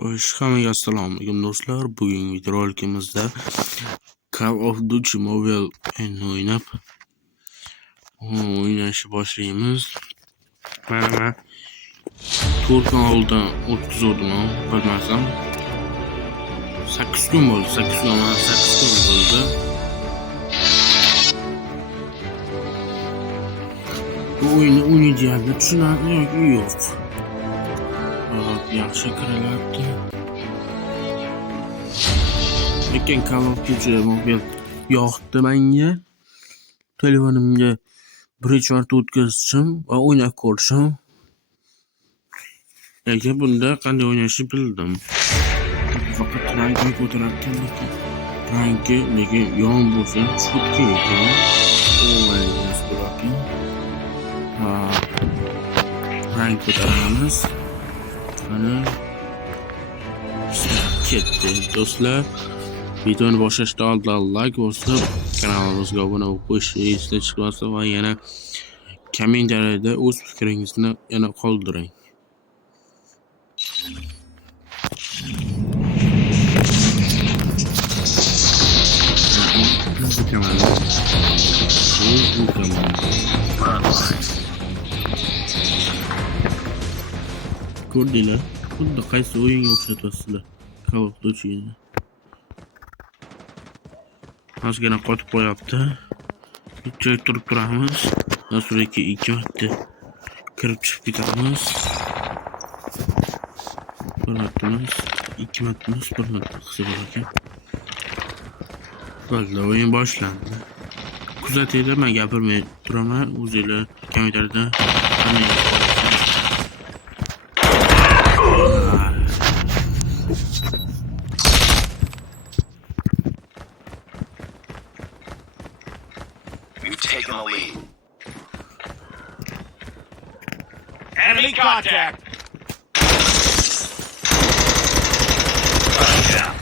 Hammaga assalomu alaykum do'stlar. Bugungi videorolikimizda Call of Duty Mobile o'ynab o'ynashni boshlaymiz. Mana 4 kun oldin o'tkazdim, bilmasam 8 kun bo'ldi. 8 kun bo'ldi. Bu o'yinni o'ynayapti, tushunarli yoki yo'q. Yaxshi kiralyapti. Lekin Call of Duty Mobile yoqdi menga. Telefonimga birinchi marta o'tkazishim va o'ynab ko'rishim. Lekin bunda qanday o'ynashni bildim. Faqat rankni ko'tararkan, lekin yon bo'lsin, shutki ekan. Rank ko'taramiz. Mana ketdi do'stlar. Videoni boshlashdan oldin like bosib, kanalimizga obuna bo'lib qo'yishni esdan chiqmasin va yana kommentariyada o'z fikringizni yana qoldiring. Ko'rdinglar? Xuddi qaysi o'yinga o'xshatyapsizlar. Call of Duty'ni. Ozgina qotib qo'yapti. Joy turib-turamiz. Nasriki 2 marta kirib chiqib ketamiz. 1 martamiz, 2 martamiz, 1 marta qilsa bo'lar ekan. Bo'ldi, o'yin boshlandi. Kuzatinglar, men gapirmay turaman. O'zinglar kommentariyada taken the lead. Enemy contact. Down.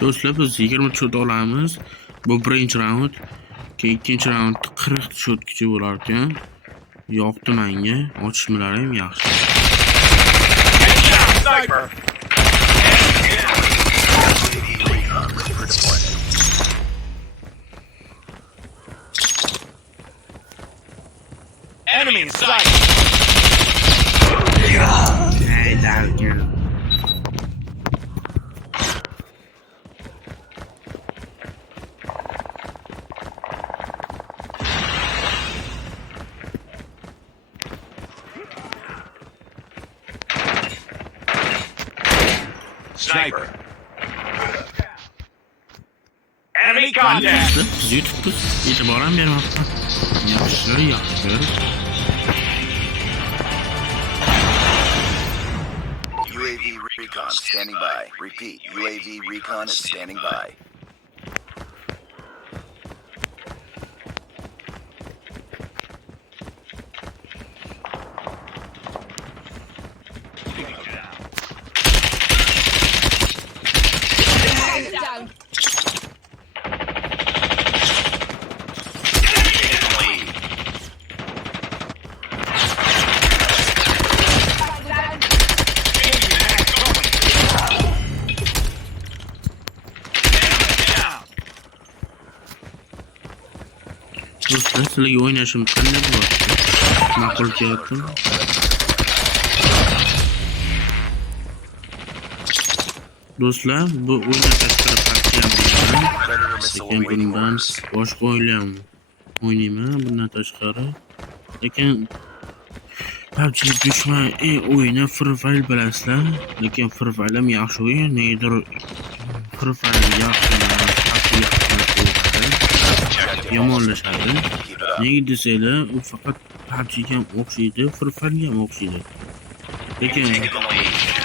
Do'stlar, biz 20 shot olamiz. Bu birinchi raund. Keyin ikkinchi raund 40 shotgacha bo'lar ekan. Yoqdi menga. Ochishmalari ham yaxshi. Enemy in sight. Hey, down. Sniper. Enemy contact. YouTube e'tiboran bermoqda. Yaxshi. UAV recon standing by. Repeat, UAV recon is standing by. Do'stlar, sizlarga o'ynashim qanday bo'lyapti? Ma'qul kelyaptimi? Do'stlar, bu o'yindan tashqari partiya lekin bundan boshqa o'ynayman bundan tashqari. Lekin PUBG dushman o'yini Free Fire bilasizlar. Lekin Free Fire ham yaxshi o'yin. Negadir Free Fire yaxshi yomonlashadi. Nega desanglar, u faqat PUBG'ga ham o'xshaydi, Free Fire'ga ham o'xshaydi. Lekin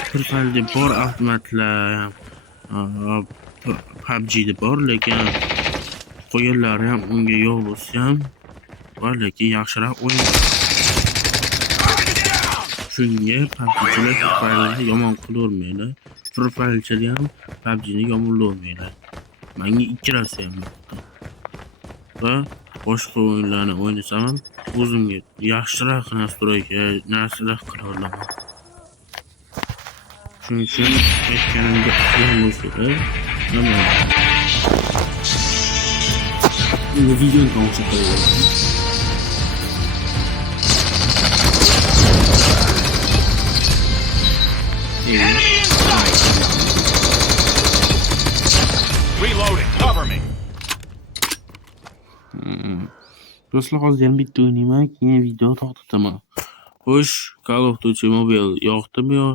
Free Fire'da bor avtomatlar, PUBG'da bor, lekin qo'yganlari ham unga yo'q bo'lsa ham, lekin yaxshiroq o'yin. Shunga PUBG'chilar Free yomon qilavermaydi. Free ham PUBG'ni yomonlamaydi. Menga ikkalasi ham yoqdi. Va boshqa o'yinlarni o'ynasam, o'zimga yaxshiroq narsalar qila olaman. Shuning uchun aytganimda ham o'zida nima? Bu videoni tomosha qilyapman. Reloading, cover me. Do'stlar, hozir ham bitta o'ynayman, keyin video to'xtataman. Xo'sh, Call of Duty Mobile yoqdimi yo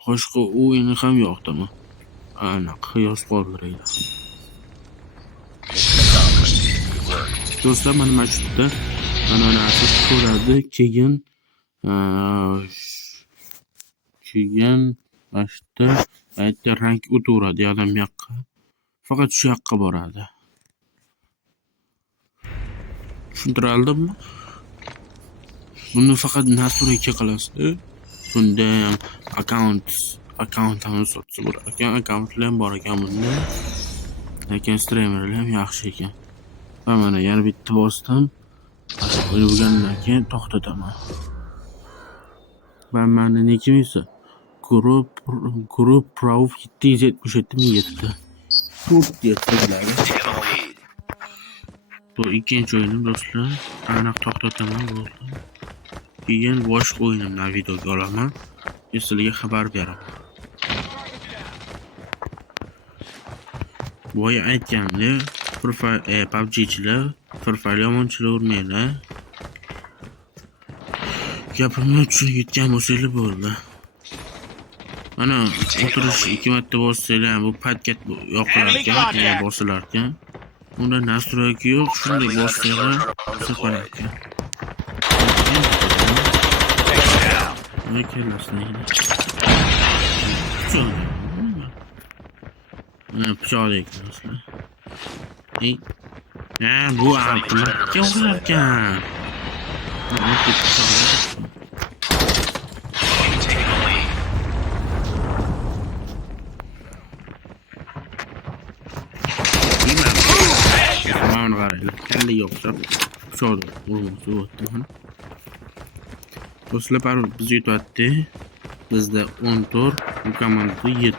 boshqa o'yinni ham yoqdimi? Aniq qiyos qoldiraylik. Do'stlar, mana shu yerda mana narsa ko'radi, keyin mashta aytda rank o'taveradi, yordam yoqqa. Faqat shu yoqqa boradi. Tushuntiraldimmi? Buni faqat nastroyga qilasiz. Bunda ham akkauntlarni sotsa bo'lar ekan, akkauntlar ham bor ekan bunda. Lekin streamerlar ham yaxshi ekan. Va mana yana bitta bosdim. O'lgandan keyin to'xtataman. Va meni nechim esa Group Pro 777 4 Bu ikkinchi o'yinim do'stlar. Aniq to'xtataman bo'ldi. Keyin boshqa o'yinimdan videoga olaman. Sizlarga xabar beraman. Boya aytganimdek, PUBG'chilar Free yomonchilar urmaylar. Gapimni tushunib yetgan bo'lsangiz bo'ldi. Mana o'tirish 2 marta bossanglar bu paket yoqilar ekan, bosilar ekan. Unda nastroyki yo'q, shunday bossanglar safar ekan. Pichoqdek do'stlar. Bu alplarga ularkan. Mana qaranglar, kalla yo'qsa pichoqda urmoqchi bo'ldim. Do'stlar, biz yetyapti. Bizda 14, bu komandada 7.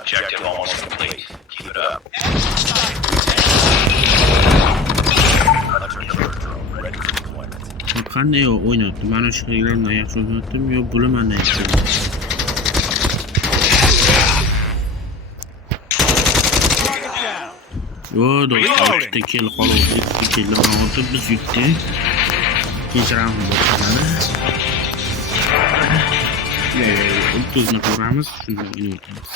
Objective almost complete. Keep it up. Qanday o'ynayapti? Mana shu yerlardan yaxshi o'ynayaptimi yo bulardan yaxshi? Yo, do'stlar, ikkita kill qoldi. Ikkita kill oldi, biz yutdik. Kechiramiz do'stlar. 30 ni ko'ramiz, shundan keyin o'tamiz.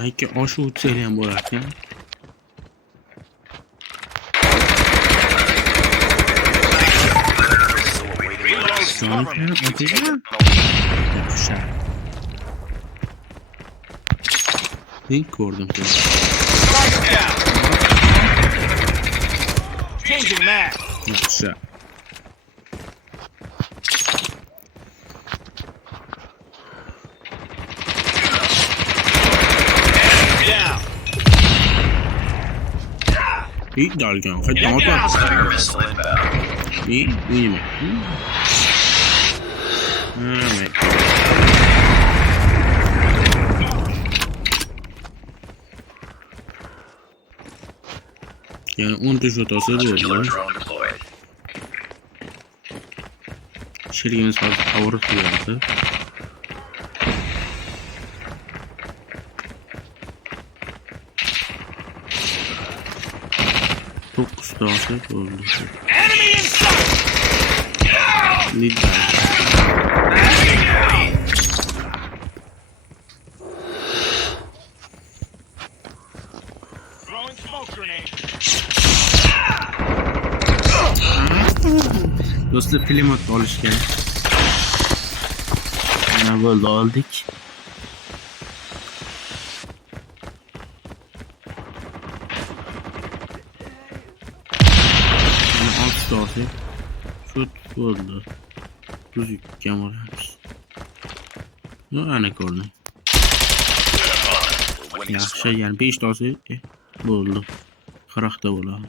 Belki oshib o'tsak ham bo'lar ekan. Ben ko'rdim seni. Changing mag. Yaxshi. İyi dalgan. Hadi orada. İyi mi? Evet. Yani 10 tuş otası oldu. Şirkemiz fazla kavurup duruyordu. Çok kustası oldu. Lider. Throwing smoke grenade. Do'stlar, pulemyot olish kerak. Mana bo'ldi, oldik. Mana 6 ta olsak, shoot bo'ldi. Tuzukka boramiz. No, ana ko'rdim. We're winning this Yaxshi, yani 5 ta olsak, bo'ldi. 40 ta bo'ladi.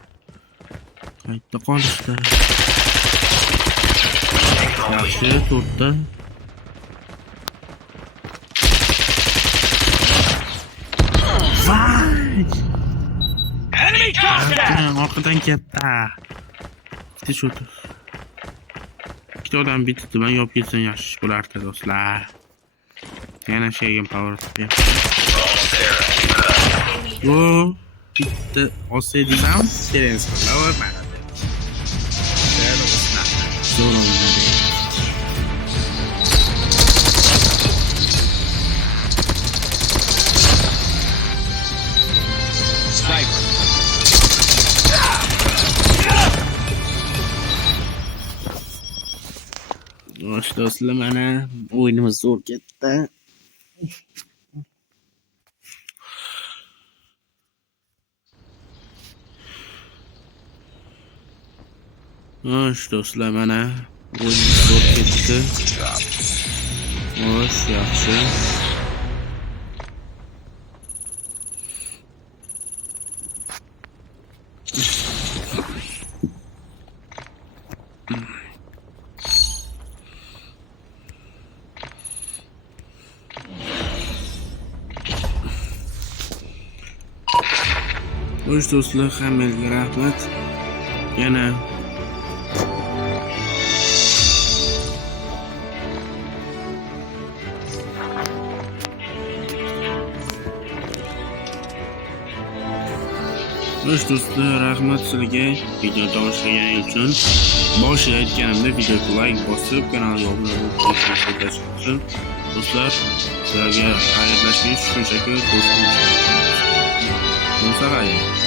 Qayerda qolishdi? Yaxshi, 4 ta. Vay! Enemy contact! Orqadan katta. Bitta shoot. Ikkita odam bitdi. Men yopib ketsam yaxshi bo'lardi, do'stlar. Yana shayga power up berdi. Wo, bitta olsangiz ham kerak. Lower mana. Zo'rman. Sniper. Yosh do'stlar, mana o'yinimiz zo'r ketdi. Yosh do'stlar, mana o'yinimiz zo'r ketdi. Yosh, yaxshi. Xo'sh do'stlar, hammangizga rahmat. Yana Xo'sh do'stlar, rahmat sizlarga video tomoshabinlaringiz uchun. Boshida aytganimdek, videoga like bosib, kanalga obuna bo'lib uchun. Do'stlar, sizlarga xayrlashing shunchaki do'stlik. Do'stlar,